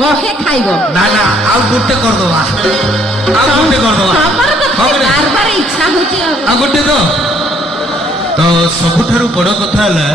बहे खाइब ना ना आउ गुटे कर दवा आउ गुटे कर दवा हमर तो बार बार इच्छा होची आ गुटे तो सबुठारु बड़ कथा हला